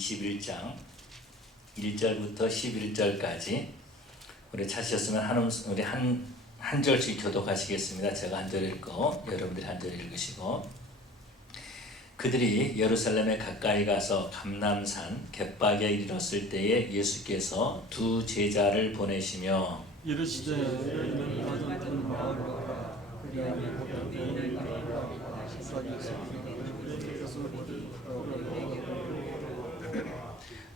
21장 1절부터 11절까지 우리 찾으셨으면 우리 한 절씩 교독하시겠습니다. 제가 한 절 읽고 여러분들이 한 절 읽으시고. 그들이 예루살렘에 가까이 가서 감람산 갯박에 이르렀을 때에 예수께서 두 제자를 보내시며 이르시되 너희는 어떤 마을로 가라. 그리하면 어떤 너희를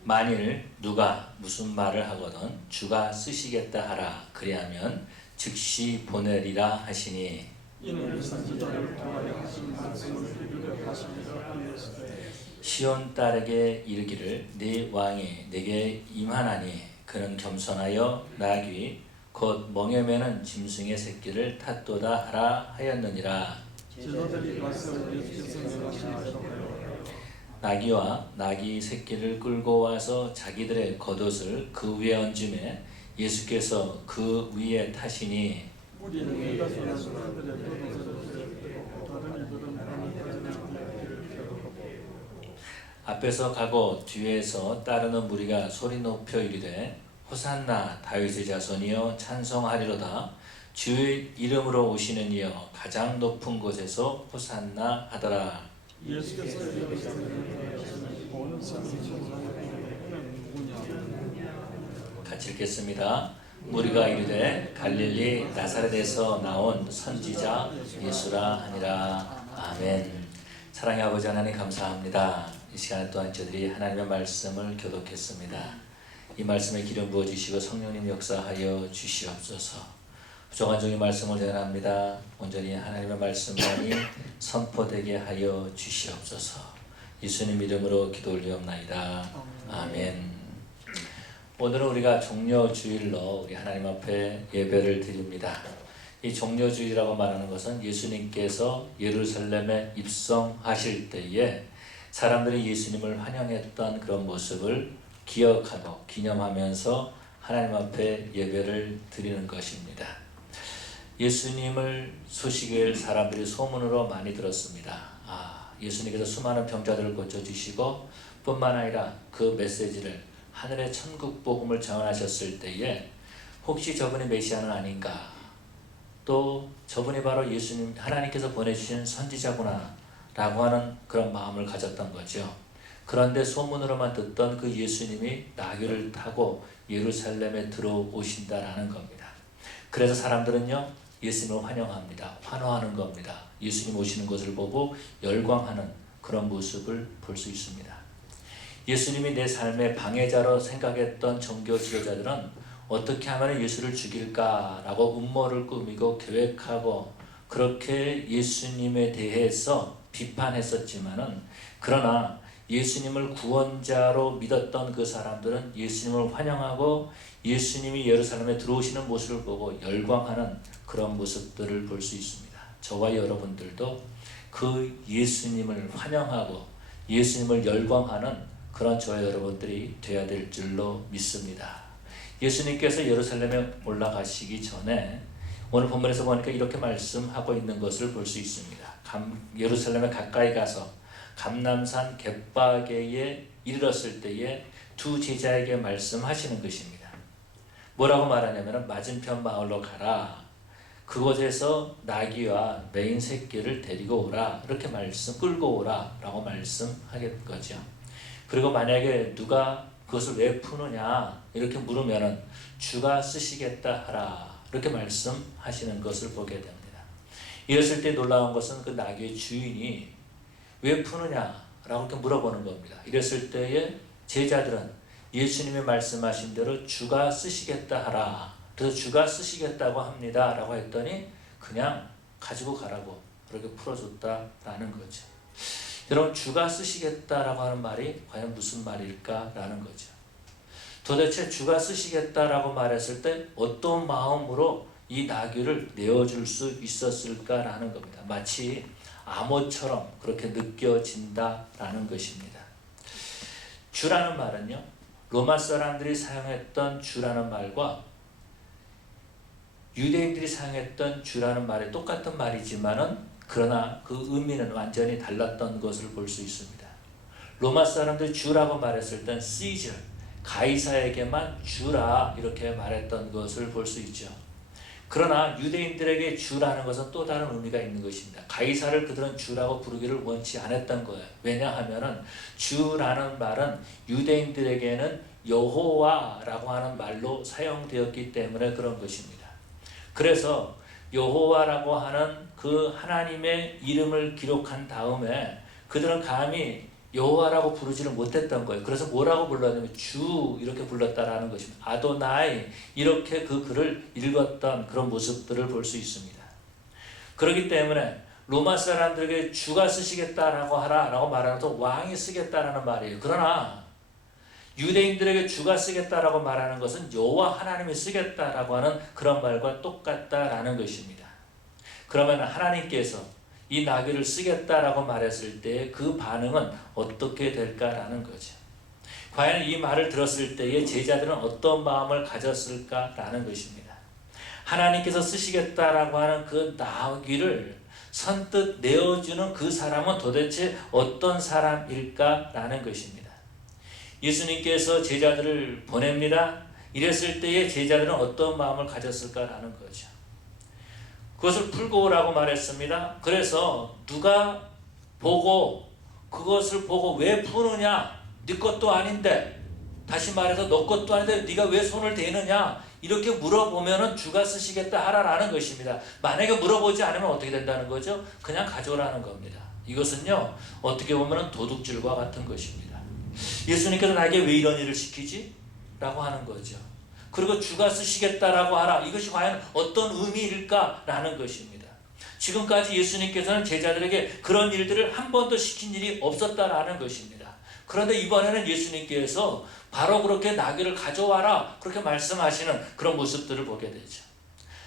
만일 누가 무슨 말을 하거든 주가 쓰시겠다 하라. 그리하면 즉시 보내리라 하시니 이는 선지자를 통하여 하신 말씀을 이루려 하심이라 하였으되 시온 딸에게 이르기를 네 왕이 내게 임하나니 그는 겸손하여 나귀 곧 멍에 매는 짐승의 새끼를 탔도다 하라 하였느니라. 제자들이 가서 예수께서 명하시니라. 나귀와 나귀 새끼를 끌고 와서 자기들의 겉옷을 그 위에 얹음에 예수께서 그 위에 타시니 우리는 내가 선한 사람들의 겉옷을 떼고 다른 이들은 다른 앞에서 가고 뒤에서 따르는 무리가 소리 높여 이르되 호산나 다윗의 자손이여 찬송하리로다. 주의 이름으로 오시는 이여 가장 높은 곳에서 호산나 하더라. 예수께서 이르시되 온 세상의 천사는 누구냐. 같이 읽겠습니다. 무리가 이르되 갈릴리 나사렛에서 나온 선지자 예수라 하니라. 아멘. 사랑의 아버지 하나님 감사합니다. 이 시간에 또한 저희들이 하나님의 말씀을 교독했습니다. 이 말씀에 기름 부어주시고 성령님 역사하여 주시옵소서. 부정한 종의 말씀을 대언합니다. 온전히 하나님의 말씀만이 선포되게 하여 주시옵소서. 예수님 이름으로 기도 올리옵나이다. 아멘. 오늘은 우리가 종려주일로 우리 하나님 앞에 예배를 드립니다. 이 종려주일이라고 말하는 것은 예수님께서 예루살렘에 입성하실 때에 사람들이 예수님을 환영했던 그런 모습을 기억하고 기념하면서 하나님 앞에 예배를 드리는 것입니다. 예수님을 소식을 사람들이 소문으로 많이 들었습니다. 예수님께서 수많은 병자들을 고쳐주시고 뿐만 아니라 그 메시지를 하늘의 천국 복음을 전하셨을 때에 혹시 저분이 메시아는 아닌가, 또 저분이 바로 예수님 하나님께서 보내주신 선지자구나 라고 하는 그런 마음을 가졌던 거죠. 그런데 소문으로만 듣던 그 예수님이 나귀를 타고 예루살렘에 들어오신다라는 겁니다. 그래서 사람들은요 예수님을 환영합니다. 환호하는 겁니다. 예수님 오시는 것을 보고 열광하는 그런 모습을 볼 수 있습니다. 예수님이 내 삶의 방해자로 생각했던 종교 지도자들은 어떻게 하면 예수를 죽일까라고 음모를 꾸미고 계획하고 그렇게 예수님에 대해서 비판했었지만은, 그러나 예수님을 구원자로 믿었던 그 사람들은 예수님을 환영하고 예수님이 예루살렘에 들어오시는 모습을 보고 열광하는 그런 모습들을 볼 수 있습니다. 저와 여러분들도 그 예수님을 환영하고 예수님을 열광하는 그런 저와 여러분들이 되어야 될 줄로 믿습니다. 예수님께서 예루살렘에 올라가시기 전에 오늘 본문에서 보니까 이렇게 말씀하고 있는 것을 볼 수 있습니다. 예루살렘에 가까이 가서 감람산 갯바게에 이르렀을 때에 두 제자에게 말씀하시는 것입니다. 뭐라고 말하냐면 맞은편 마을로 가라. 그곳에서 나귀와 매인 새끼를 데리고 오라. 이렇게 끌고 오라 라고 말씀하겠 거죠. 그리고 만약에 누가 그것을 왜 푸느냐 이렇게 물으면은 주가 쓰시겠다 하라. 이렇게 말씀하시는 것을 보게 됩니다. 이랬을 때 놀라운 것은 그 나귀의 주인이 왜 푸느냐라고 이렇게 물어보는 겁니다. 이랬을 때에 제자들은 예수님이 말씀하신 대로 주가 쓰시겠다 하라. 그래서 주가 쓰시겠다고 합니다 라고 했더니 그냥 가지고 가라고 그렇게 풀어줬다라는 거죠. 여러분, 주가 쓰시겠다라고 하는 말이 과연 무슨 말일까라는 거죠. 도대체 주가 쓰시겠다라고 말했을 때 어떤 마음으로 이 나귀를 내어줄 수 있었을까라는 겁니다. 마치 암호처럼 그렇게 느껴진다라는 것입니다. 주라는 말은요, 로마 사람들이 사용했던 주라는 말과 유대인들이 사용했던 주라는 말이 똑같은 말이지만은 그러나 그 의미는 완전히 달랐던 것을 볼 수 있습니다. 로마 사람들이 주라고 말했을 땐 시저, 가이사에게만 주라 이렇게 말했던 것을 볼 수 있죠. 그러나 유대인들에게 주라는 것은 또 다른 의미가 있는 것입니다. 가이사를 그들은 주라고 부르기를 원치 않았던 거예요. 왜냐하면은 주라는 말은 유대인들에게는 여호와라고 하는 말로 사용되었기 때문에 그런 것입니다. 그래서 여호와라고 하는 그 하나님의 이름을 기록한 다음에 그들은 감히 여호와라고 부르지를 못했던 거예요. 그래서 뭐라고 불렀냐면 주 이렇게 불렀다라는 것입니다. 아도나이 이렇게 그 글을 읽었던 그런 모습들을 볼 수 있습니다. 그렇기 때문에 로마 사람들에게 주가 쓰시겠다라고 하라라고 말하는 또 왕이 쓰겠다라는 말이에요. 그러나 유대인들에게 주가 쓰겠다라고 말하는 것은 여호와 하나님이 쓰겠다라고 하는 그런 말과 똑같다라는 것입니다. 그러면 하나님께서 이 나귀를 쓰겠다라고 말했을 때 그 반응은 어떻게 될까라는 거죠. 과연 이 말을 들었을 때의 제자들은 어떤 마음을 가졌을까라는 것입니다. 하나님께서 쓰시겠다라고 하는 그 나귀를 선뜻 내어주는 그 사람은 도대체 어떤 사람일까라는 것입니다. 예수님께서 제자들을 보냅니다. 이랬을 때의 제자들은 어떤 마음을 가졌을까라는 거죠. 그것을 풀고 오라고 말했습니다. 그래서 누가 보고 그것을 보고 왜 푸느냐? 네 것도 아닌데, 다시 말해서 너 것도 아닌데 네가 왜 손을 대느냐? 이렇게 물어보면은 주가 쓰시겠다 하라라는 것입니다. 만약에 물어보지 않으면 어떻게 된다는 거죠? 그냥 가져오라는 겁니다. 이것은요 어떻게 보면은 도둑질과 같은 것입니다. 예수님께서 나에게 왜 이런 일을 시키지? 라고 하는 거죠. 그리고 주가 쓰시겠다라고 하라. 이것이 과연 어떤 의미일까라는 것입니다. 지금까지 예수님께서는 제자들에게 그런 일들을 한 번도 시킨 일이 없었다라는 것입니다. 그런데 이번에는 예수님께서 바로 그렇게 나귀를 가져와라 그렇게 말씀하시는 그런 모습들을 보게 되죠.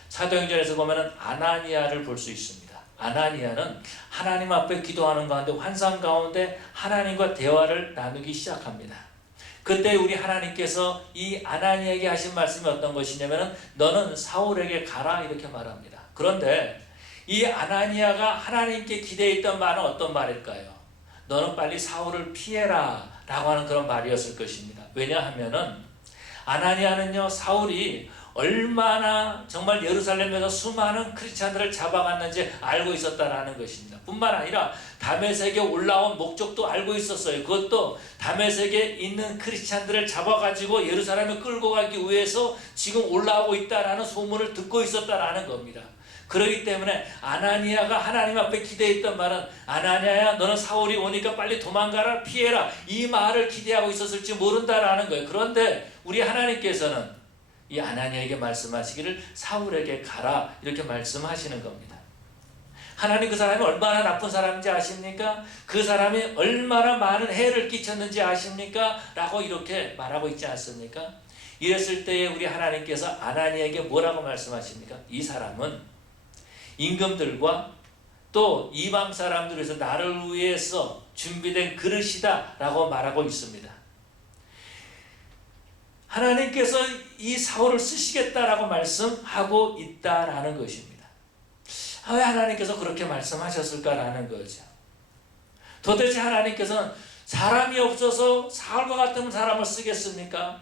사도행전에서 보면 아나니아를 볼 수 있습니다. 아나니아는 하나님 앞에 기도하는 가운데 환상 가운데 하나님과 대화를 나누기 시작합니다. 그때 우리 하나님께서 이 아나니아에게 하신 말씀이 어떤 것이냐면 너는 사울에게 가라 이렇게 말합니다. 그런데 이 아나니아가 하나님께 기대했던 말은 어떤 말일까요? 너는 빨리 사울을 피해라 라고 하는 그런 말이었을 것입니다. 왜냐하면은 아나니아는요 사울이 얼마나 정말 예루살렘에서 수많은 크리스찬들을 잡아갔는지 알고 있었다라는 것입니다. 뿐만 아니라 다메섹에 올라온 목적도 알고 있었어요. 그것도 다메섹에 있는 크리스찬들을 잡아가지고 예루살렘에 끌고 가기 위해서 지금 올라오고 있다라는 소문을 듣고 있었다라는 겁니다. 그렇기 때문에 아나니아가 하나님 앞에 기대했던 말은 아나니아야 너는 사울이 오니까 빨리 도망가라 피해라 이 말을 기대하고 있었을지 모른다라는 거예요. 그런데 우리 하나님께서는 이 아나니아에게 말씀하시기를 사울에게 가라 이렇게 말씀하시는 겁니다. 하나님 그 사람이 얼마나 나쁜 사람인지 아십니까? 그 사람이 얼마나 많은 해를 끼쳤는지 아십니까? 라고 이렇게 말하고 있지 않습니까? 이랬을 때에 우리 하나님께서 아나니아에게 뭐라고 말씀하십니까? 이 사람은 임금들과 또 이방 사람들에서 나를 위해서 준비된 그릇이다 라고 말하고 있습니다. 하나님께서 이 사울을 쓰시겠다라고 말씀하고 있다라는 것입니다. 왜 하나님께서 그렇게 말씀하셨을까라는 거죠. 도대체 하나님께서는 사람이 없어서 사울과 같은 사람을 쓰겠습니까?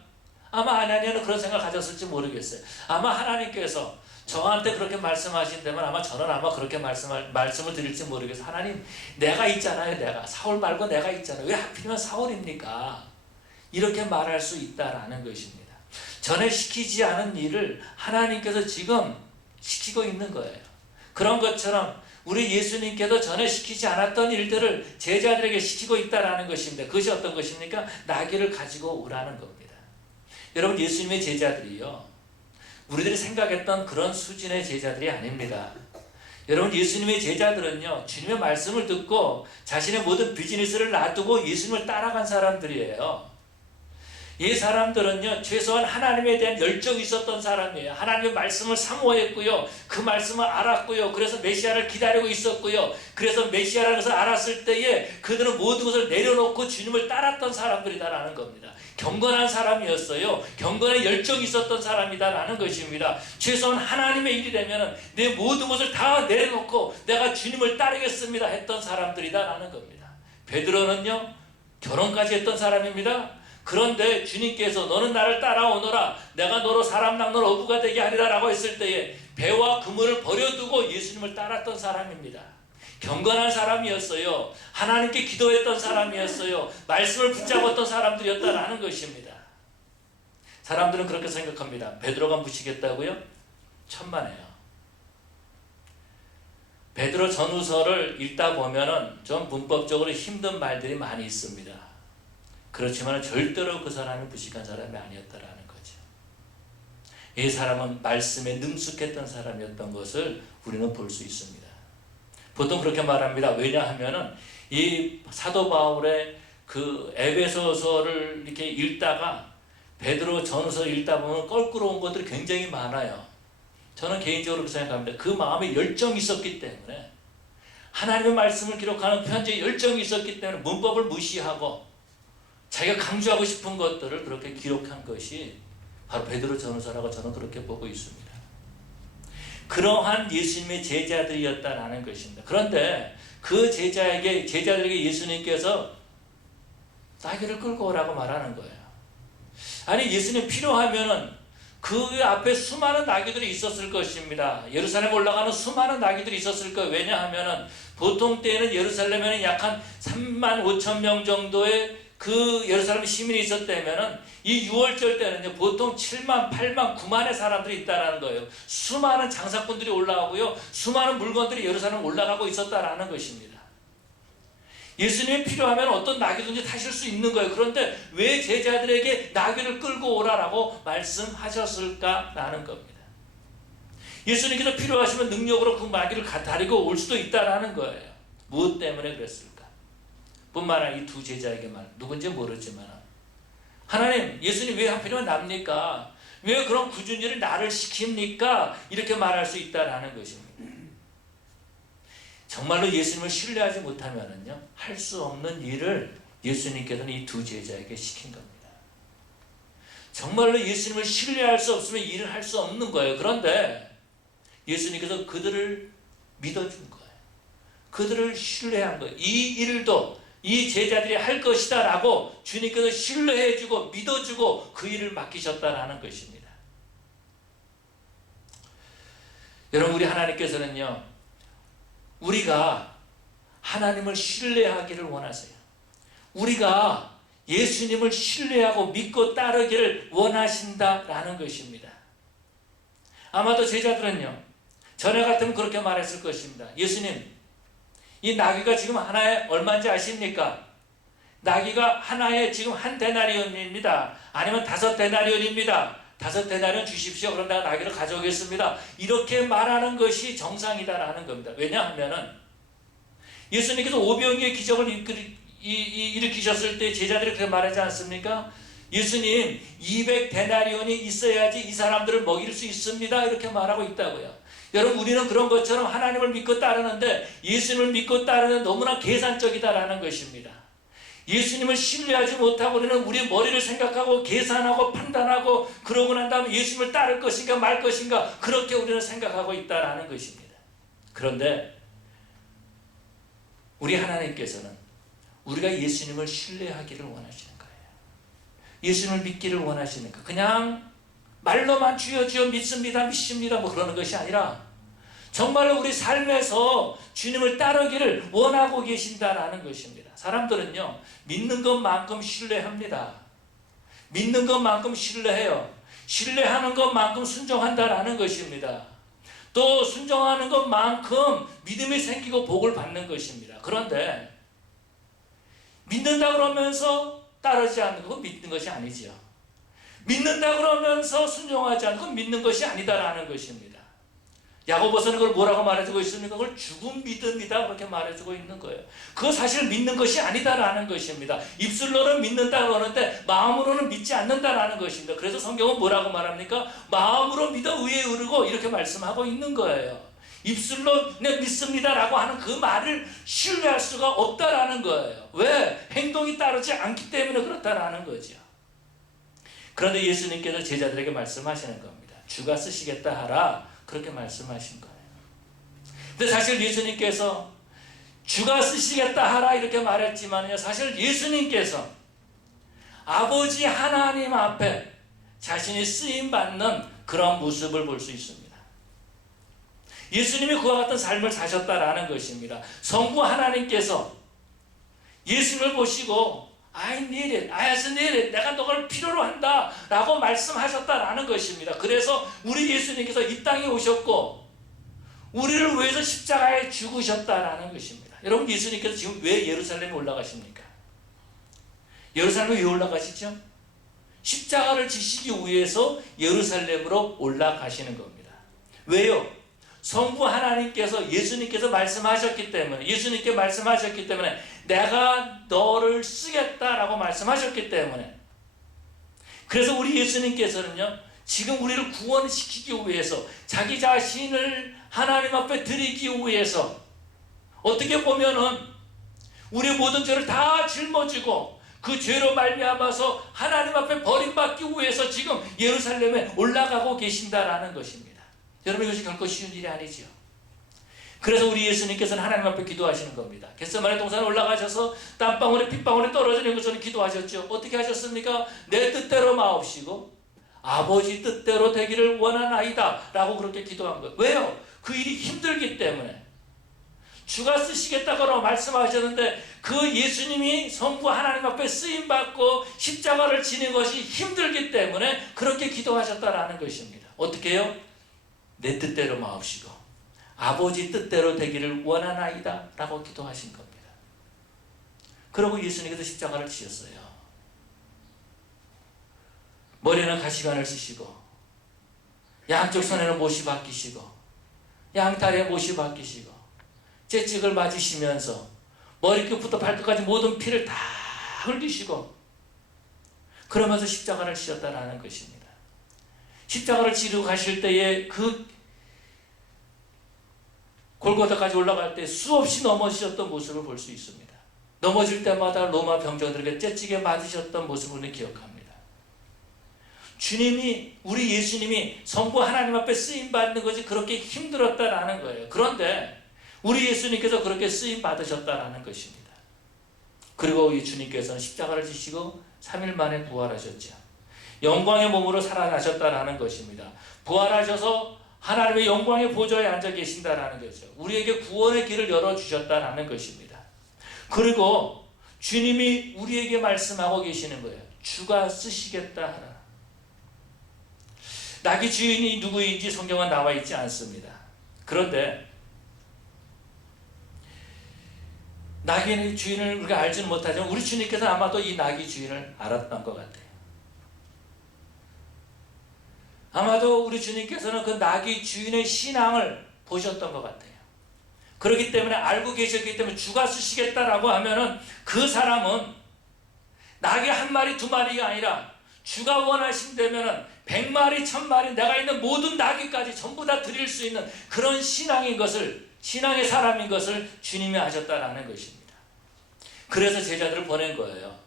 아마 아나니아는 그런 생각 가졌을지 모르겠어요. 아마 하나님께서 저한테 그렇게 말씀하신다면 아마 저는 아마 그렇게 말씀을 드릴지 모르겠어요. 하나님 내가 있잖아요. 내가 사울 말고 내가 있잖아요. 왜 하필이면 사울입니까? 이렇게 말할 수 있다라는 것입니다. 전에 시키지 않은 일을 하나님께서 지금 시키고 있는 거예요. 그런 것처럼 우리 예수님께도 전에 시키지 않았던 일들을 제자들에게 시키고 있다라는 것입니다. 그것이 어떤 것입니까? 나귀를 가지고 오라는 겁니다. 여러분 예수님의 제자들이요 우리들이 생각했던 그런 수준의 제자들이 아닙니다. 여러분 예수님의 제자들은요 주님의 말씀을 듣고 자신의 모든 비즈니스를 놔두고 예수님을 따라간 사람들이에요. 이 사람들은요 최소한 하나님에 대한 열정이 있었던 사람이에요. 하나님의 말씀을 사모했고요 그 말씀을 알았고요 그래서 메시아를 기다리고 있었고요 그래서 메시아라는 것을 알았을 때에 그들은 모든 것을 내려놓고 주님을 따랐던 사람들이다라는 겁니다. 경건한 사람이었어요. 경건에 열정이 있었던 사람이다라는 것입니다. 최소한 하나님의 일이 되면 내 모든 것을 다 내려놓고 내가 주님을 따르겠습니다 했던 사람들이다라는 겁니다. 베드로는요 결혼까지 했던 사람입니다. 그런데 주님께서 너는 나를 따라오너라, 내가 너로 사람 낚는 어부가 되게 하리라 라고 했을 때에 배와 그물을 버려두고 예수님을 따랐던 사람입니다. 경건한 사람이었어요. 하나님께 기도했던 사람이었어요. 말씀을 붙잡았던 사람들이었다라는 것입니다. 사람들은 그렇게 생각합니다. 베드로가 무시겠다고요? 천만에요. 베드로 전후서를 읽다 보면은 좀 문법적으로 힘든 말들이 많이 있습니다. 그렇지만 절대로 그 사람이 무식한 사람이 아니었다라는 거죠. 이 사람은 말씀에 능숙했던 사람이었던 것을 우리는 볼 수 있습니다. 보통 그렇게 말합니다. 왜냐하면은 이 사도 바울의 그 에베소서를 이렇게 읽다가 베드로 전서 읽다 보면 껄끄러운 것들이 굉장히 많아요. 저는 개인적으로 그렇게 생각합니다. 그 마음에 열정이 있었기 때문에, 하나님의 말씀을 기록하는 편지에 열정이 있었기 때문에 문법을 무시하고 자기가 강조하고 싶은 것들을 그렇게 기록한 것이 바로 베드로 전서라고 저는 그렇게 보고 있습니다. 그러한 예수님의 제자들이었다라는 것입니다. 그런데 그 제자들에게 예수님께서 나귀를 끌고 오라고 말하는 거예요. 아니, 예수님 필요하면은 그 앞에 수많은 나귀들이 있었을 것입니다. 예루살렘 올라가는 수많은 나귀들이 있었을 거예요. 왜냐하면은 보통 때에는 예루살렘에는 약 한 3만 5천 명 정도의 그 예루살렘 시민이 있었다면은 이 6월절 때는요, 보통 7만, 8만, 9만의 사람들이 있다라는 거예요. 수많은 장사꾼들이 올라오고요, 수많은 물건들이 예루살렘 올라가고 있었다라는 것입니다. 예수님이 필요하면 어떤 나귀든지 타실 수 있는 거예요. 그런데 왜 제자들에게 나귀를 끌고 오라라고 말씀하셨을까라는 겁니다. 예수님께서 필요하시면 능력으로 그 나귀를 다리고 올 수도 있다라는 거예요. 무엇 때문에 그랬을까? 뿐만 아니라 이 두 제자에게 누군지 모르지만, 하나님, 예수님 왜 하필이면 납니까? 왜 그런 굳은 일을 나를 시킵니까? 이렇게 말할 수 있다라는 것입니다. 정말로 예수님을 신뢰하지 못하면은요, 할 수 없는 일을 예수님께서는 이 두 제자에게 시킨 겁니다. 정말로 예수님을 신뢰할 수 없으면 일을 할 수 없는 거예요. 그런데 예수님께서 그들을 믿어준 거예요. 그들을 신뢰한 거예요. 이 일도 이 제자들이 할 것이다 라고 주님께서 신뢰해주고 믿어주고 그 일을 맡기셨다라는 것입니다. 여러분, 우리 하나님께서는요, 우리가 하나님을 신뢰하기를 원하세요. 우리가 예수님을 신뢰하고 믿고 따르기를 원하신다라는 것입니다. 아마도 제자들은요, 전에 같으면 그렇게 말했을 것입니다. 예수님, 이 나귀가 지금 하나에 얼마인지 아십니까? 나귀가 하나에 지금 1데나리온입니다. 아니면 5데나리온입니다. 5데나리온 주십시오. 그럼 내가 나귀를 가져오겠습니다. 이렇게 말하는 것이 정상이다라는 겁니다. 왜냐하면은 예수님께서 오병이의 기적을 일으키셨을 때 제자들이 그렇게 말하지 않습니까? 예수님, 200데나리온이 있어야지 이 사람들을 먹일 수 있습니다. 이렇게 말하고 있다고요. 여러분, 우리는 그런 것처럼 하나님을 믿고 따르는데 예수님을 믿고 따르는 너무나 계산적이다라는 것입니다. 예수님을 신뢰하지 못하고 우리는 우리 머리를 생각하고 계산하고 판단하고 그러고 난 다음에 예수님을 따를 것인가 말 것인가 그렇게 우리는 생각하고 있다라는 것입니다. 그런데 우리 하나님께서는 우리가 예수님을 신뢰하기를 원하시는 거예요. 예수님을 믿기를 원하시는 거예요. 그냥 말로만 주여 주여 믿습니다 믿습니다 뭐 그러는 것이 아니라 정말로 우리 삶에서 주님을 따르기를 원하고 계신다라는 것입니다. 사람들은요, 믿는 것만큼 신뢰합니다. 믿는 것만큼 신뢰해요. 신뢰하는 것만큼 순종한다라는 것입니다. 또 순종하는 것만큼 믿음이 생기고 복을 받는 것입니다. 그런데 믿는다 그러면서 따르지 않는 건 믿는 것이 아니죠. 믿는다 그러면서 순종하지 않는 건 믿는 것이 아니다라는 것입니다. 야고보서는 그걸 뭐라고 말해주고 있습니까? 그걸 죽은 믿음이다 그렇게 말해주고 있는 거예요. 그거 사실 믿는 것이 아니다라는 것입니다. 입술로는 믿는다 그러는데 마음으로는 믿지 않는다라는 것입니다. 그래서 성경은 뭐라고 말합니까? 마음으로 믿어 의에 이르고 이렇게 말씀하고 있는 거예요. 입술로 네 믿습니다라고 하는 그 말을 신뢰할 수가 없다라는 거예요. 왜? 행동이 따르지 않기 때문에 그렇다라는 거죠. 그런데 예수님께서 제자들에게 말씀하시는 겁니다. 주가 쓰시겠다 하라 그렇게 말씀하신 거예요. 근데 사실 예수님께서 주가 쓰시겠다 하라 이렇게 말했지만요, 사실 예수님께서 아버지 하나님 앞에 자신이 쓰임받는 그런 모습을 볼 수 있습니다. 예수님이 그와 같은 삶을 사셨다라는 것입니다. 성부 하나님께서 예수님을 보시고 I need it, I need it, 내가 너를 필요로 한다 라고 말씀하셨다라는 것입니다. 그래서 우리 예수님께서 이 땅에 오셨고 우리를 위해서 십자가에 죽으셨다라는 것입니다. 여러분, 예수님께서 지금 왜 예루살렘에 올라가십니까? 예루살렘에 왜 올라가시죠? 십자가를 지시기 위해서 예루살렘으로 올라가시는 겁니다. 왜요? 성부 하나님께서 예수님께서 말씀하셨기 때문에, 예수님께 말씀하셨기 때문에 내가 너를 쓰겠다라고 말씀하셨기 때문에, 그래서 우리 예수님께서는요, 지금 우리를 구원시키기 위해서 자기 자신을 하나님 앞에 드리기 위해서 어떻게 보면은 우리의 모든 죄를 다 짊어지고 그 죄로 말미암아서 하나님 앞에 버림받기 위해서 지금 예루살렘에 올라가고 계신다라는 것입니다. 여러분, 이것이 결코 쉬운 일이 아니죠. 그래서 우리 예수님께서는 하나님 앞에 기도하시는 겁니다. 겟세마네 동산에 올라가셔서 땀방울에 핏방울에 떨어지는 것처럼 기도하셨죠. 어떻게 하셨습니까? 내 뜻대로 마옵시고 아버지 뜻대로 되기를 원하나이다 라고 그렇게 기도한 거예요. 왜요? 그 일이 힘들기 때문에. 주가 쓰시겠다고 말씀하셨는데 그 예수님이 성부 하나님 앞에 쓰임받고 십자가를 지는 것이 힘들기 때문에 그렇게 기도하셨다라는 것입니다. 어떻게 해요? 내 뜻대로 마옵시고 아버지 뜻대로 되기를 원하나이다 라고 기도하신 겁니다. 그러고 예수님께서 십자가를 지셨어요. 머리에는 가시관을 쓰시고 양쪽 손에는 못이 박히시고 양다리에 못이 박히시고 채찍을 맞으시면서 머리끝부터 발끝까지 모든 피를 다 흘리시고 그러면서 십자가를 지셨다라는 것입니다. 십자가를 지르고 가실 때에 그 골고다까지 올라갈 때 수없이 넘어지셨던 모습을 볼 수 있습니다. 넘어질 때마다 로마 병정들에게 째찌게 맞으셨던 모습을 기억합니다. 주님이, 우리 예수님이 성부 하나님 앞에 쓰임받는 것이 그렇게 힘들었다라는 거예요. 그런데 우리 예수님께서 그렇게 쓰임받으셨다라는 것입니다. 그리고 이 주님께서는 십자가를 지시고 3일 만에 부활하셨죠. 영광의 몸으로 살아나셨다라는 것입니다. 부활하셔서 하나님의 영광의 보좌에 앉아 계신다라는 거죠. 우리에게 구원의 길을 열어주셨다라는 것입니다. 그리고 주님이 우리에게 말씀하고 계시는 거예요. 주가 쓰시겠다 하라. 낙의 주인이 누구인지 성경은 나와 있지 않습니다. 그런데 낙의 주인을 우리가 알지는 못하지만 우리 주님께서는 아마도 이 낙의 주인을 알았던 것 같아요. 아마도 우리 주님께서는 그 낙의 주인의 신앙을 보셨던 것 같아요. 그렇기 때문에 알고 계셨기 때문에 주가 쓰시겠다라고 하면은 그 사람은 낙이 한 마리 두 마리가 아니라 주가 원하신다면은 100마리 1000마리 내가 있는 모든 낙이까지 전부 다 드릴 수 있는 그런 신앙인 것을, 신앙의 사람인 것을 주님이 아셨다라는 것입니다. 그래서 제자들을 보낸 거예요.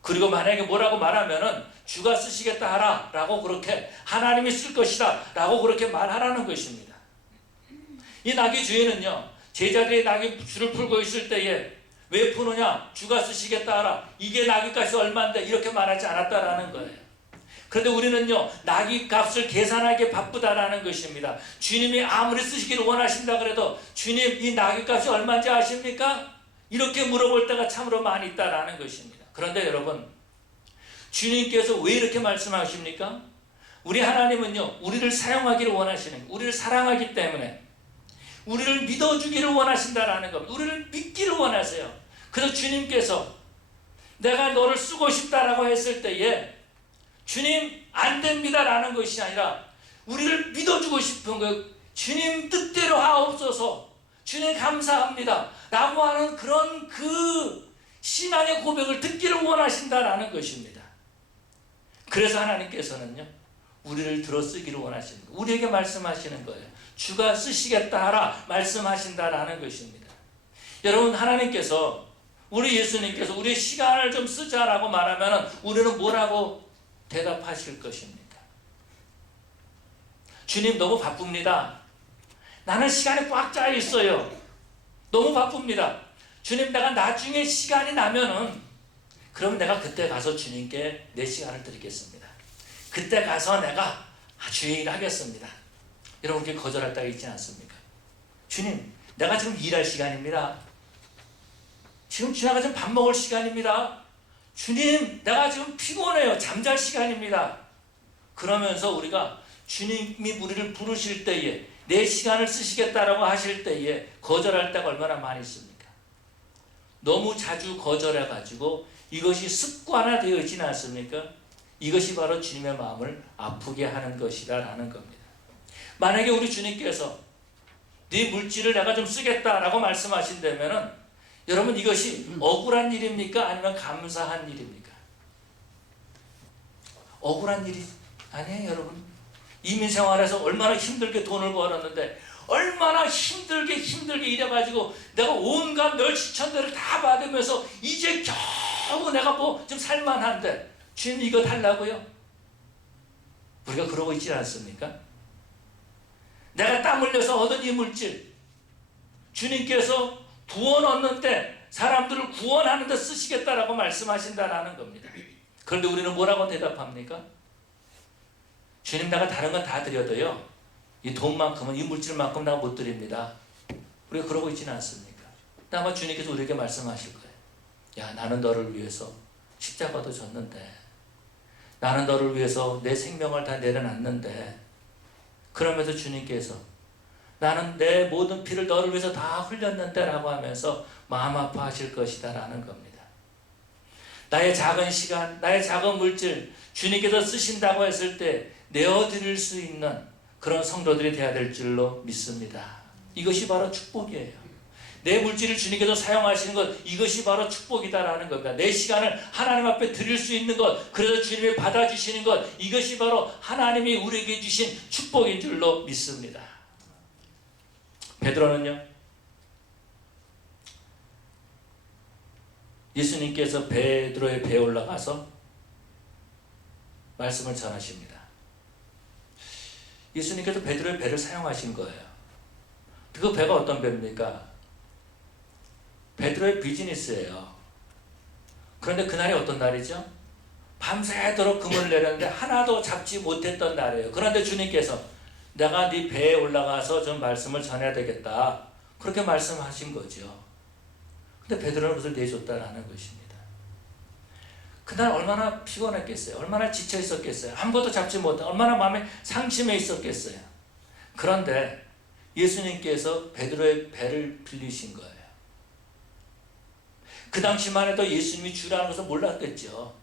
그리고 만약에 뭐라고 말하면은 주가 쓰시겠다 하라 라고 그렇게 하나님이 쓸 것이다 라고 그렇게 말하라는 것입니다. 이 낙의 주인은요, 제자들이 낙의 줄을 풀고 있을 때에 왜 푸느냐? 주가 쓰시겠다 하라. 이게 낙의 값이 얼마인데 이렇게 말하지 않았다라는 거예요. 그런데 우리는요, 낙의 값을 계산하기에 바쁘다라는 것입니다. 주님이 아무리 쓰시기를 원하신다 그래도 주님 이 낙의 값이 얼마인지 아십니까? 이렇게 물어볼 때가 참으로 많이 있다라는 것입니다. 그런데 여러분, 주님께서 왜 이렇게 말씀하십니까? 우리 하나님은요, 우리를 사용하기를 원하시는 거예요. 우리를 사랑하기 때문에 우리를 믿어주기를 원하신다라는 겁니다. 우리를 믿기를 원하세요. 그래서 주님께서 내가 너를 쓰고 싶다라고 했을 때에 주님 안 됩니다라는 것이 아니라 우리를 믿어주고 싶은 거예요. 주님 뜻대로 하옵소서, 주님 감사합니다 라고 하는 그런 그 신앙의 고백을 듣기를 원하신다라는 것입니다. 그래서 하나님께서는요, 우리를 들어 쓰기를 원하시는 거예요. 우리에게 말씀하시는 거예요. 주가 쓰시겠다 하라 말씀하신다라는 것입니다. 여러분, 하나님께서, 우리 예수님께서 우리의 시간을 좀 쓰자라고 말하면 우리는 뭐라고 대답하실 것입니까? 주님 너무 바쁩니다. 나는 시간이 꽉 짜 있어요. 너무 바쁩니다. 주님, 내가 나중에 시간이 나면은 그럼 내가 그때 가서 주님께 내 시간을 드리겠습니다. 그때 가서 내가 주의 일을 하겠습니다. 여러분, 그렇게 거절할 때가 있지 않습니까? 주님, 내가 지금 일할 시간입니다. 지금 내가 지금 밥 먹을 시간입니다. 주님, 내가 지금 피곤해요. 잠잘 시간입니다. 그러면서 우리가 주님이 우리를 부르실 때에 내 시간을 쓰시겠다라고 하실 때에 거절할 때가 얼마나 많이 있습니까? 너무 자주 거절해가지고 이것이 습관화되어 있지는 않습니까? 이것이 바로 주님의 마음을 아프게 하는 것이다라는 겁니다. 만약에 우리 주님께서 네 물질을 내가 좀 쓰겠다라고 말씀하신다면은 여러분, 이것이 억울한 일입니까? 아니면 감사한 일입니까? 억울한 일이 아니에요, 여러분. 이민생활에서 얼마나 힘들게 돈을 벌었는데 얼마나 힘들게 일해가지고 내가 온갖 멸시천대를 다 받으면서 이제 겨우 내가 뭐 좀 살만한데 주님 이거 달라고요? 우리가 그러고 있지 않습니까? 내가 땀 흘려서 얻은 이 물질, 주님께서 구원 얻는데 사람들을 구원하는 데 쓰시겠다라고 말씀하신다라는 겁니다. 그런데 우리는 뭐라고 대답합니까? 주님, 내가 다른 건 다 드려도요, 이 돈만큼은, 이 물질만큼 내가 못 드립니다. 우리가 그러고 있지는 않습니까? 근데 아마 주님께서 우리에게 말씀하실 거예요. 야, 나는 너를 위해서 십자가도 졌는데, 나는 너를 위해서 내 생명을 다 내려놨는데, 그러면서 주님께서 나는 내 모든 피를 너를 위해서 다 흘렸는데 라고 하면서 마음 아파하실 것이다 라는 겁니다. 나의 작은 시간, 나의 작은 물질 주님께서 쓰신다고 했을 때 내어드릴 수 있는 그런 성도들이 되어야 될 줄로 믿습니다. 이것이 바로 축복이에요. 내 물질을 주님께서 사용하시는 것, 이것이 바로 축복이다라는 겁니다. 내 시간을 하나님 앞에 드릴 수 있는 것, 그래서 주님이 받아주시는 것, 이것이 바로 하나님이 우리에게 주신 축복인 줄로 믿습니다. 베드로는요, 예수님께서 베드로의 배에 올라가서 말씀을 전하십니다. 예수님께서 베드로의 배를 사용하신 거예요. 그 배가 어떤 배입니까? 베드로의 비즈니스예요. 그런데 그날이 어떤 날이죠? 밤새도록 금을 내렸는데 하나도 잡지 못했던 날이에요. 그런데 주님께서 내가 네 배에 올라가서 좀 말씀을 전해야 되겠다, 그렇게 말씀하신 거죠. 근데 베드로는 그것을 내줬다라는 것입니다. 그날 얼마나 피곤했겠어요. 얼마나 지쳐 있었겠어요. 아무것도 잡지 못해 얼마나 마음에 상심해 있었겠어요. 그런데 예수님께서 베드로의 배를 빌리신 거예요. 그 당시만 해도 예수님이 주라는 것을 몰랐겠죠.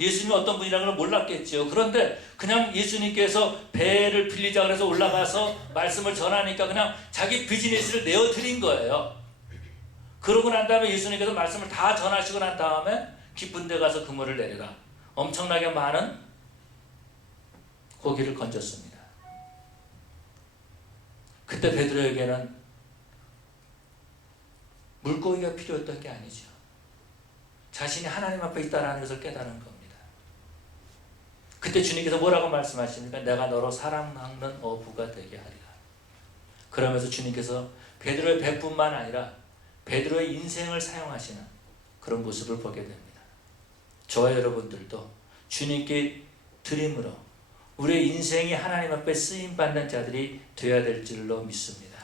예수님이 어떤 분이라는 걸 몰랐겠죠. 그런데 그냥 예수님께서 배를 빌리자 그래서 올라가서 말씀을 전하니까 그냥 자기 비즈니스를 내어드린 거예요. 그러고 난 다음에 예수님께서 말씀을 다 전하시고 난 다음에 깊은 데 가서 그물을 내리라. 엄청나게 많은 고기를 건졌습니다. 그때 베드로에게는 물고기가 필요했던 게 아니죠. 자신이 하나님 앞에 있다는 것을 깨달은 겁니다. 그때 주님께서 뭐라고 말씀하십니까? 내가 너로 사랑 낚는 어부가 되게 하리라. 그러면서 주님께서 베드로의 배뿐만 아니라 베드로의 인생을 사용하시는 그런 모습을 보게 됩니다. 저와 여러분들도 주님께 드림으로 우리의 인생이 하나님 앞에 쓰임받는 자들이 되어야 될 줄로 믿습니다.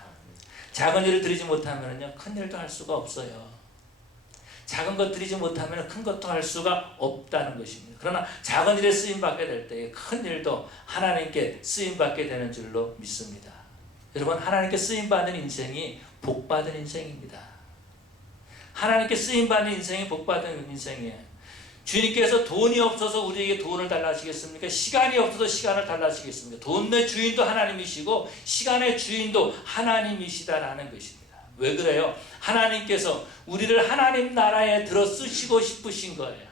작은 일을 드리지 못하면 큰 일도 할 수가 없어요. 작은 것 드리지 못하면 큰 것도 할 수가 없다는 것입니다. 그러나 작은 일에 쓰임받게 될 때 큰 일도 하나님께 쓰임받게 되는 줄로 믿습니다. 여러분, 하나님께 쓰임받는 인생이 복받은 인생입니다. 하나님께 쓰임받는 인생이 복받은 인생이에요. 주님께서 돈이 없어서 우리에게 돈을 달라 하시겠습니까? 시간이 없어서 시간을 달라 하시겠습니까? 돈의 주인도 하나님이시고 시간의 주인도 하나님이시다라는 것입니다. 왜 그래요? 하나님께서 우리를 하나님 나라에 들어 쓰시고 싶으신 거예요.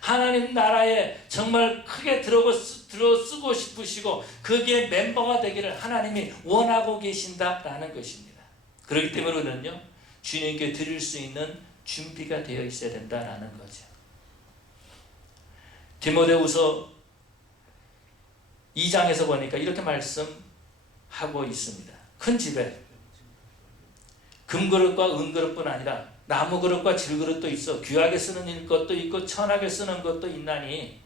하나님 나라에 정말 크게 들어 쓰고 싶으시고 거기에 멤버가 되기를 하나님이 원하고 계신다라는 것입니다. 그렇기 때문에 우리는요, 주님께 드릴 수 있는 준비가 되어 있어야 된다라는 거죠. 디모데후서 2장에서 보니까 이렇게 말씀하고 있습니다. 큰 집에 금그릇과 은그릇뿐 아니라 나무 그릇과 질그릇도 있어 귀하게 쓰는 것도 있고 천하게 쓰는 것도 있나니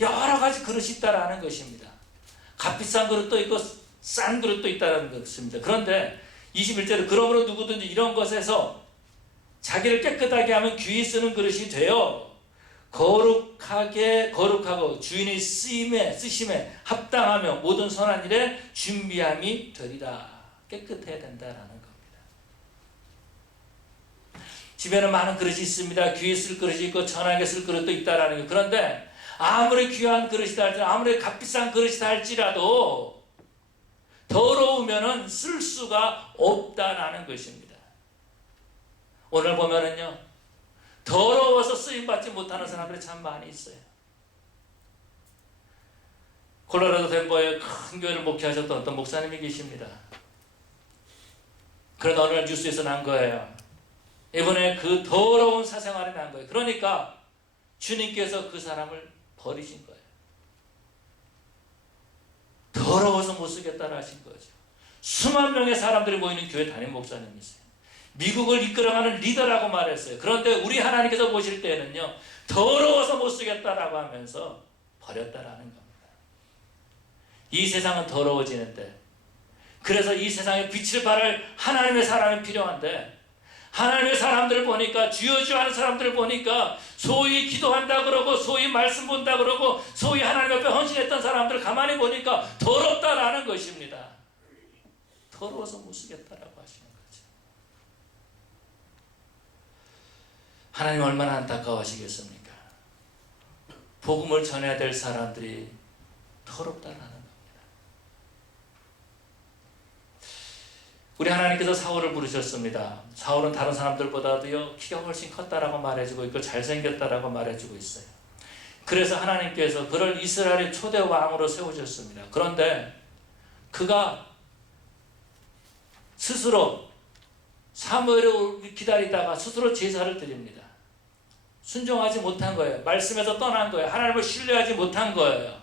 여러 가지 그릇이 있다라는 것입니다. 값비싼 그릇도 있고 싼 그릇도 있다는 것입니다. 그런데 21절에 그러므로 누구든지 이런 것에서 자기를 깨끗하게 하면 귀히 쓰는 그릇이 되어 거룩하고 주인의 쓰심에 합당하며 모든 선한 일에 준비함이 되리라. 깨끗해야 된다라는 겁니다. 집에는 많은 그릇이 있습니다. 귀히 쓸 그릇이 있고 천하게 쓸 그릇도 있다라는 거예요. 그런데 아무리 귀한 그릇이다 할지라도 아무리 값비싼 그릇이다 할지라도 더러우면은 쓸 수가 없다라는 것입니다. 오늘 보면은요, 더러워서 쓰임받지 못하는 사람들이 참 많이 있어요. 콜로라도 덴버에 큰 교회를 목회하셨던 어떤 목사님이 계십니다. 그런 어느 날 뉴스에서 난 거예요. 이번에 그 더러운 사생활이 난 거예요. 그러니까 주님께서 그 사람을 버리신 거예요. 더러워서 못 쓰겠다고 하신 거죠. 수만 명의 사람들이 모이는 교회 담임 목사님이세요. 미국을 이끌어가는 리더라고 말했어요. 그런데 우리 하나님께서 보실 때는요, 더러워서 못 쓰겠다라고 하면서 버렸다라는 겁니다. 이 세상은 더러워지는데, 그래서 이 세상에 빛을 발할 하나님의 사람이 필요한데, 하나님의 사람들을 보니까, 주여 주여 하는 사람들을 보니까 소위 기도한다 그러고 소위 말씀 본다 그러고 소위 하나님 앞에 헌신했던 사람들을 가만히 보니까 더럽다라는 것입니다. 더러워서 못 쓰겠다라고 하시는 거죠. 하나님 얼마나 안타까워하시겠습니까? 복음을 전해야 될 사람들이 더럽다라는 겁니다. 우리 하나님께서 사울을 부르셨습니다. 사울은 다른 사람들보다도요, 키가 훨씬 컸다라고 말해주고 있고 잘생겼다라고 말해주고 있어요. 그래서 하나님께서 그를 이스라엘의 초대 왕으로 세우셨습니다. 그런데 그가 스스로 사무엘을 기다리다가 스스로 제사를 드립니다. 순종하지 못한 거예요. 말씀에서 떠난 거예요. 하나님을 신뢰하지 못한 거예요.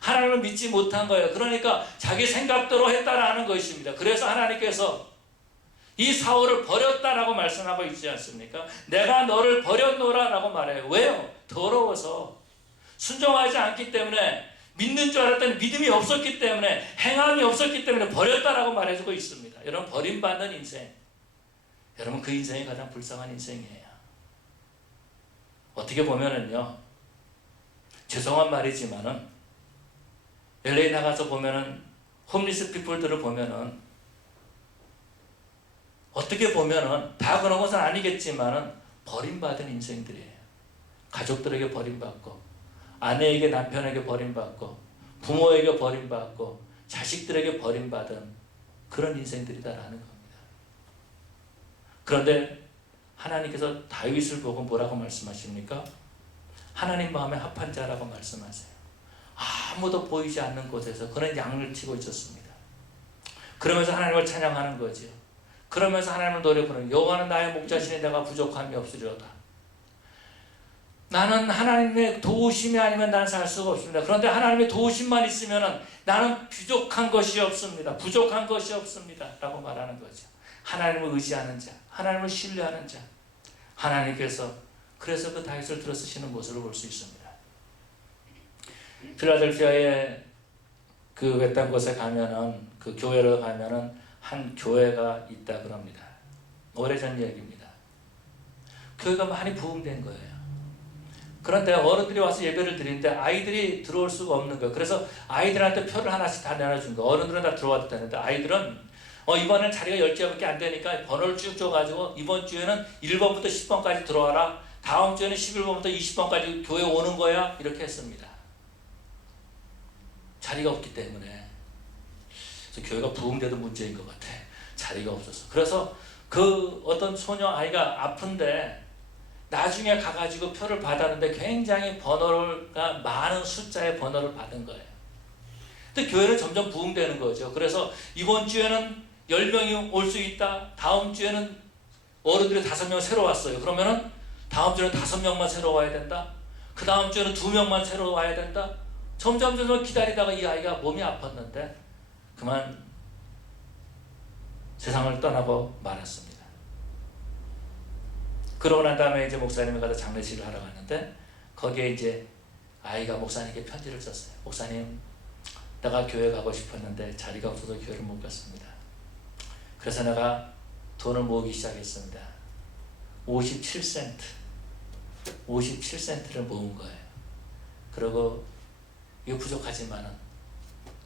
하나님을 믿지 못한 거예요. 그러니까 자기 생각대로 했다라는 것입니다. 그래서 하나님께서 이 사울을 버렸다라고 말씀하고 있지 않습니까? 내가 너를 버렸노라 라고 말해요. 왜요? 더러워서 순종하지 않기 때문에, 믿는 줄 알았더니 믿음이 없었기 때문에, 행함이 없었기 때문에 버렸다라고 말해주고 있습니다. 여러분, 버림받는 인생, 여러분 그 인생이 가장 불쌍한 인생이에요. 어떻게 보면은요, 죄송한 말이지만은 LA 나가서 보면은 홈리스 피플들을 보면은 어떻게 보면은 다 그런 것은 아니겠지만은 버림받은 인생들이에요. 가족들에게 버림받고, 아내에게 남편에게 버림받고, 부모에게 버림받고, 자식들에게 버림받은 그런 인생들이다라는 겁니다. 그런데 하나님께서 다윗을 보고 뭐라고 말씀하십니까? 하나님 마음에 합한 자라고 말씀하세요. 아무도 보이지 않는 곳에서 그는 양을 치고 있었습니다. 그러면서 하나님을 찬양하는 거죠. 그러면서 하나님을 노래 부르는, 여호와는 나의 목자시니 내가 부족함이 없으리로다. 나는 하나님의 도우심이 아니면 나는 살 수가 없습니다. 그런데 하나님의 도우심만 있으면 나는 부족한 것이 없습니다. 부족한 것이 없습니다 라고 말하는 거죠. 하나님을 의지하는 자, 하나님을 신뢰하는 자, 하나님께서 그래서 그 다윗을 들어 쓰시는 모습을 볼 수 있습니다. 필라델피아의 그 외딴 곳에 가면은, 그 교회를 가면은 한 교회가 있다 그럽니다. 오래전 얘기입니다. 교회가 많이 부흥된 거예요. 그런데 어른들이 와서 예배를 드리는데 아이들이 들어올 수가 없는 거예요. 그래서 아이들한테 표를 하나씩 다 내놔준 거예요. 어른들은 다 들어와도 되는데 아이들은 이번엔 자리가 10개밖에 안 되니까 번호를 쭉 줘가지고 이번 주에는 1번부터 10번까지 들어와라. 다음 주에는 11번부터 20번까지 교회 오는 거야. 이렇게 했습니다. 자리가 없기 때문에. 그래서 교회가 부흥돼도 문제인 것 같아. 자리가 없어서. 그래서 그 어떤 소녀 아이가 아픈데 나중에 가가지고 표를 받았는데 굉장히 번호가 많은 숫자의 번호를 받은 거예요. 근데 교회는 점점 부흥되는 거죠. 그래서 이번 주에는 10명이 올 수 있다. 다음 주에는 어른들이 5명 새로 왔어요. 그러면은 다음 주에는 5명만 새로 와야 된다. 그 다음 주에는 2명만 새로 와야 된다. 점점 기다리다가 이 아이가 몸이 아팠는데 그만 세상을 떠나고 말았습니다. 그러고 난 다음에 이제 목사님이 가서 장례식을 하러 갔는데 거기에 이제 아이가 목사님께 편지를 썼어요. 목사님, 내가 교회 가고 싶었는데 자리가 없어서 교회를 못 갔습니다. 그래서 내가 돈을 모으기 시작했습니다. 57센트를 모은 거예요. 그리고 이거 부족하지만은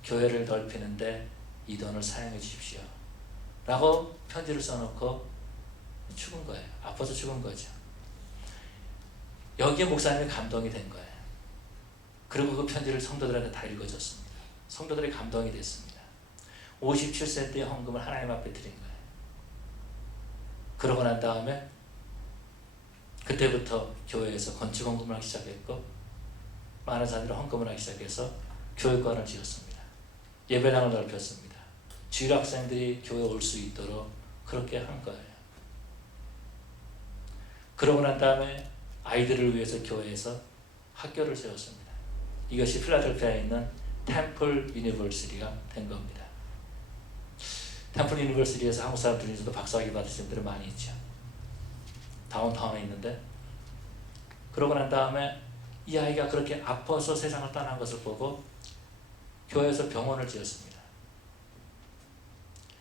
교회를 넓히는데 이 돈을 사용해 주십시오 라고 편지를 써놓고 죽은 거예요. 아파서 죽은 거죠. 여기에 목사님이 감동이 된 거예요. 그리고 그 편지를 성도들한테 다 읽어줬습니다. 성도들이 감동이 됐습니다. 57센트의 헌금을 하나님 앞에 드린 거예요. 그러고 난 다음에 그때부터 교회에서 건축 헌금을 하기 시작했고 많은 사람들이 헌금을 하기 시작해서 교육관을 지었습니다. 예배당을 넓혔습니다. 주일 학생들이 교회에 올 수 있도록 그렇게 한 거예요. 그러고 난 다음에 아이들을 위해서 교회에서 학교를 세웠습니다. 이것이 필라델피아에 있는 템플 유니버시티가 된 겁니다. 템플 유니버시티에서 한국 사람들 중에서도 박사학위 받으신 분들이 많이 있죠. 다운타운에 있는데, 그러고 난 다음에 이 아이가 그렇게 아파서 세상을 떠난 것을 보고 교회에서 병원을 지었습니다.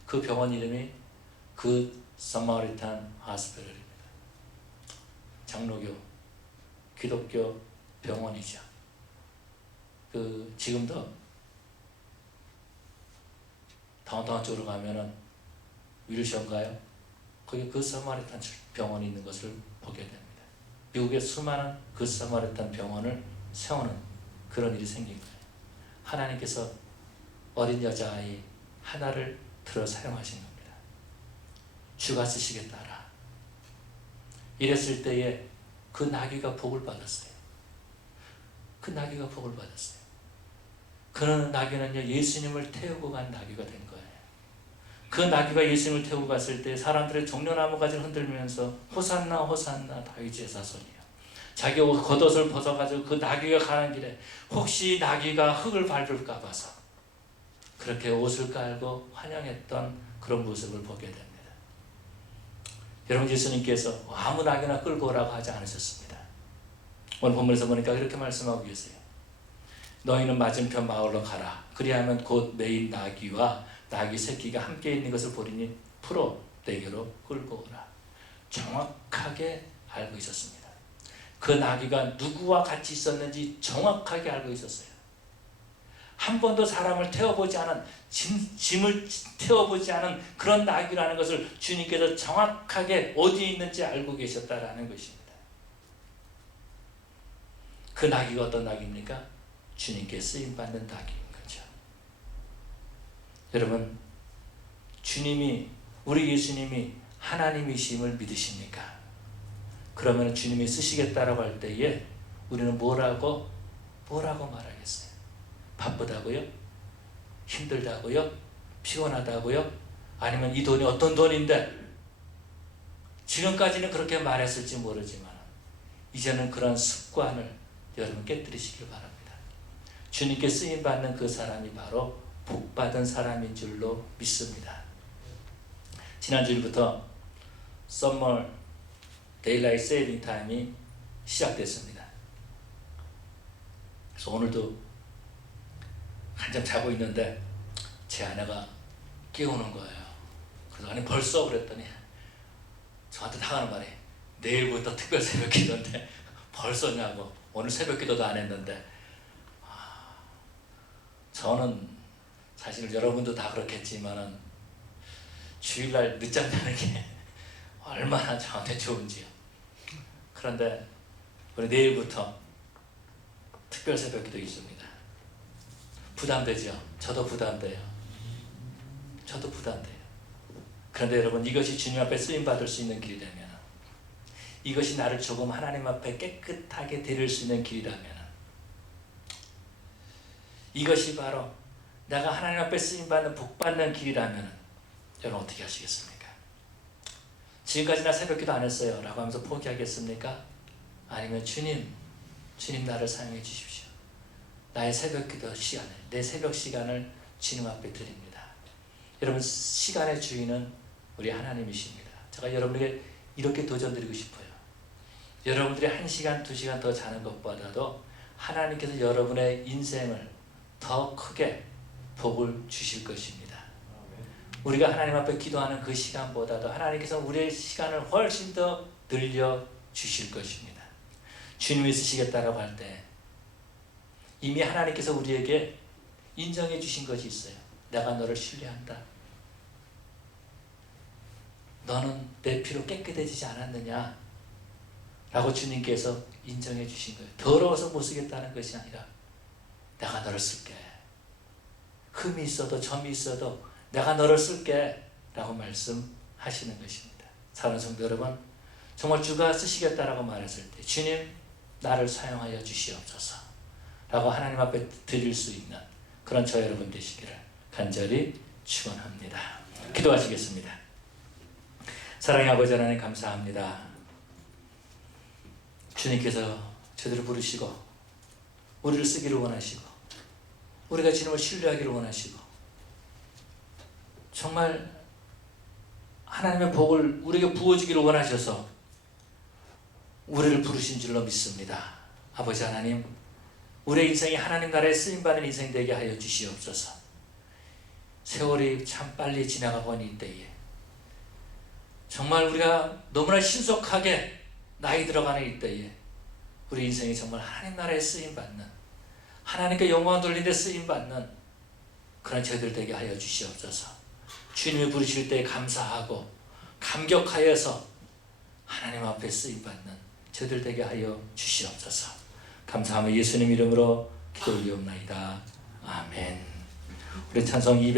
그 병원 이름이 그 서마리탄 하스피털입니다. 장로교, 기독교 병원이죠. 지금도 다운타운 쪽으로 가면은 윌셔인가요? 거기 그 서마리탄 병원이 있는 것을 보게 됩니다. 미국의 수많은 그 서마리탄 병원을 세우는 그런 일이 생긴 거예요. 하나님께서 어린 여자아이 하나를 들어 사용하신 겁니다. 주가 쓰시겠다라. 이랬을 때에 그 나귀가 복을 받았어요. 그 나귀가 복을 받았어요. 그런 나귀는요, 예수님을 태우고 간 나귀가 된 거예요. 그 나귀가 예수님을 태우고 갔을 때 사람들의 종려나무 가지를 흔들면서 호산나 호산나 다윗의 자손이요. 자기 옷 겉옷을 벗어가지고 그 나귀가 가는 길에 혹시 나귀가 흙을 밟을까 봐서 그렇게 옷을 깔고 환영했던 그런 모습을 보게 됩니다. 여러분, 예수님께서 아무 나귀나 끌고 오라고 하지 않으셨습니다. 오늘 본문에서 보니까 이렇게 말씀하고 계세요. 너희는 맞은편 마을로 가라. 그리하면 곧 매인 나귀와 나귀 새끼가 함께 있는 것을 보리니 풀어 내게로 끌고 오라. 정확하게 알고 있었습니다. 그 나귀가 누구와 같이 있었는지 정확하게 알고 있었어요. 한 번도 사람을 태워보지 않은, 짐을 태워보지 않은 그런 나귀라는 것을 주님께서 정확하게 어디에 있는지 알고 계셨다라는 것입니다. 그 나귀가 어떤 나귀입니까? 주님께 쓰임받는 나귀인 거죠. 여러분, 주님이, 우리 예수님이 하나님이심을 믿으십니까? 그러면 주님이 쓰시겠다라고 할 때에 우리는 뭐라고 말하겠어요? 바쁘다고요? 힘들다고요? 피곤하다고요? 아니면 이 돈이 어떤 돈인데? 지금까지는 그렇게 말했을지 모르지만 이제는 그런 습관을 여러분 깨뜨리시길 바랍니다. 주님께 쓰임받는 그 사람이 바로 복받은 사람인 줄로 믿습니다. 지난주일부터 썸머 데일라이트 세이빙 타임이 시작됐습니다. 그래서 오늘도 한참 자고 있는데 제 아내가 깨우는 거예요. 그래서 아니 벌써 그랬더니 저한테 나가는 말이 내일부터 특별 새벽 기도인데 벌써냐고. 오늘 새벽 기도도 안 했는데 저는 사실 여러분도 다 그렇겠지만은 주일날 늦잠 자는 게 얼마나 저한테 좋은지요. 그런데 우리 내일부터 특별 새벽 기도 있습니다. 부담되죠? 저도 부담돼요. 그런데 여러분, 이것이 주님 앞에 쓰임받을 수 있는 길이라면, 이것이 나를 조금 하나님 앞에 깨끗하게 데릴 수 있는 길이라면, 이것이 바로 내가 하나님 앞에 쓰임받는 복받는 길이라면 여러분 어떻게 하시겠습니까? 지금까지 나 새벽기도 안 했어요 라고 하면서 포기하겠습니까? 아니면 주님 나를 사용해 주십시오. 나의 새벽기도 시간을, 내 새벽 시간을 주님 앞에 드립니다. 여러분, 시간의 주인은 우리 하나님이십니다. 제가 여러분에게 이렇게 도전드리고 싶어요. 여러분들이 1시간, 2시간 더 자는 것보다도 하나님께서 여러분의 인생을 더 크게 복을 주실 것입니다. 우리가 하나님 앞에 기도하는 그 시간보다도 하나님께서 우리의 시간을 훨씬 더 늘려 주실 것입니다. 주님이 쓰시겠다라고 할 때 이미 하나님께서 우리에게 인정해 주신 것이 있어요. 내가 너를 신뢰한다. 너는 내 피로 깨끗해지지 않았느냐? 라고 주님께서 인정해 주신 거예요. 더러워서 못 쓰겠다는 것이 아니라 내가 너를 쓸게. 흠이 있어도 점이 있어도 내가 너를 쓸게 라고 말씀하시는 것입니다. 사랑하는 성도 여러분, 정말 주가 쓰시겠다라고 말했을 때 주님 나를 사용하여 주시옵소서 라고 하나님 앞에 드릴 수 있는 그런 저 여러분 되시기를 간절히 축원합니다. 기도하시겠습니다. 사랑의 아버지 하나님 감사합니다. 주님께서 저들을 부르시고 우리를 쓰기를 원하시고 우리가 주님을 신뢰하기를 원하시고 정말 하나님의 복을 우리에게 부어주기를 원하셔서 우리를 부르신 줄로 믿습니다. 아버지 하나님, 우리의 인생이 하나님 나라에 쓰임받는 인생 되게 하여 주시옵소서. 세월이 참 빨리 지나가고 있는 이때에 정말 우리가 너무나 신속하게 나이 들어가는 이때에 우리 인생이 정말 하나님 나라에 쓰임받는, 하나님께 영광 돌리는 데 쓰임받는 그런 저희들 되게 하여 주시옵소서. 주님이 부르실 때 감사하고 감격하여서 하나님 앞에 쓰임받는 저희들 되게 하여 주시옵소서. 감사하며 예수님 이름으로 기도 올리옵나이다. 아멘. 우리 찬송 200